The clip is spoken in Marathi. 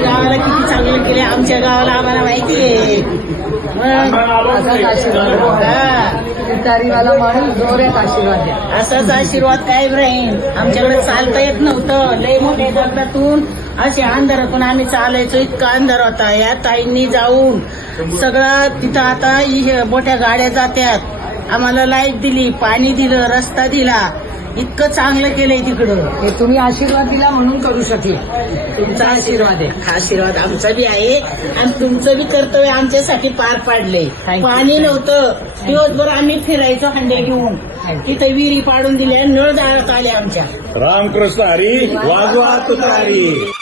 गावाला किती चांगलं केले आमच्या गावाला आम्हाला माहिती आहे. तुतारीवाला माणूस जोरात आशीर्वाद द्या. असाच आशीर्वाद कायम राहील. आमच्याकडे चालता येत नव्हतं. लय मोठ्या दगडातून असे अंधारातून आम्ही चालायचो. इतका अंधार होता. या ताईंनी जाऊन सगळं तिथं आता मोठ्या गाड्या जात्यात. आम्हाला लाईट दिली, पाणी दिलं, रस्ता दिला. इतकं चांगलं केलंय तिकडं. हे तुम्ही आशीर्वाद दिला म्हणून करू शकेल. तुमचा आशीर्वाद आहे. हा आशीर्वाद आमचा बी आहे आणि तुमचं बी कर्तव्य आमच्यासाठी पार पाडले. पाणी नव्हतं, दिवसभर आम्ही फिरायचो हंडे घेऊन. तिथे विहिरी पाडून दिल्या, नळ जाळत आले आमच्या. रामकृष्ण हरी, वाजवा तुतारी.